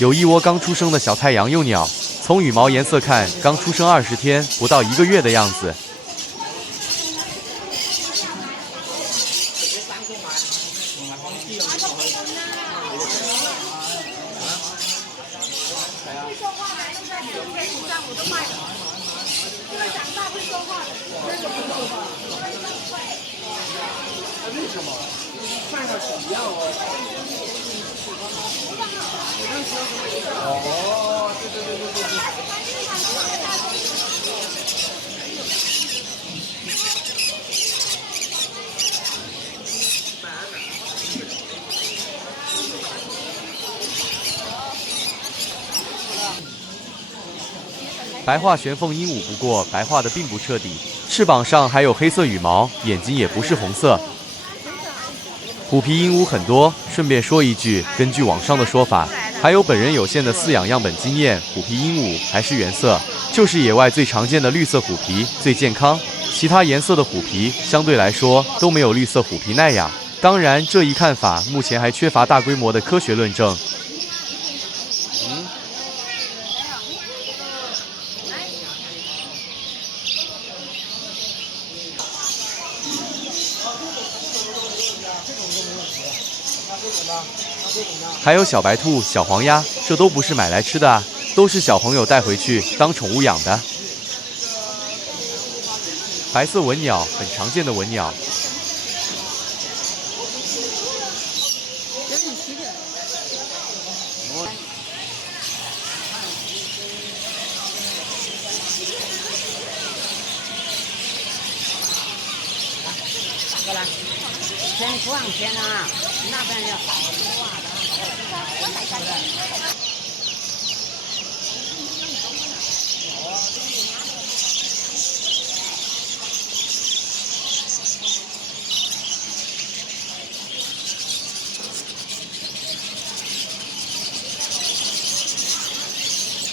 有一窝刚出生的小太阳幼鸟，从羽毛颜色看，刚出生20天，不到1个月的样子。白化玄凤鹦鹉，不过白化的并不彻底，翅膀上还有黑色羽毛，眼睛也不是红色。虎皮鹦鹉很多，顺便说一句，根据网上的说法，还有本人有限的饲养样本经验，虎皮鹦鹉还是原色，就是野外最常见的绿色虎皮，最健康。其他颜色的虎皮相对来说都没有绿色虎皮耐养。当然，这一看法目前还缺乏大规模的科学论证。还有小白兔、小黄鸭，这都不是买来吃的啊，都是小朋友带回去当宠物养的。白色文鸟，很常见的文鸟。先放先啊，那边有好多啊，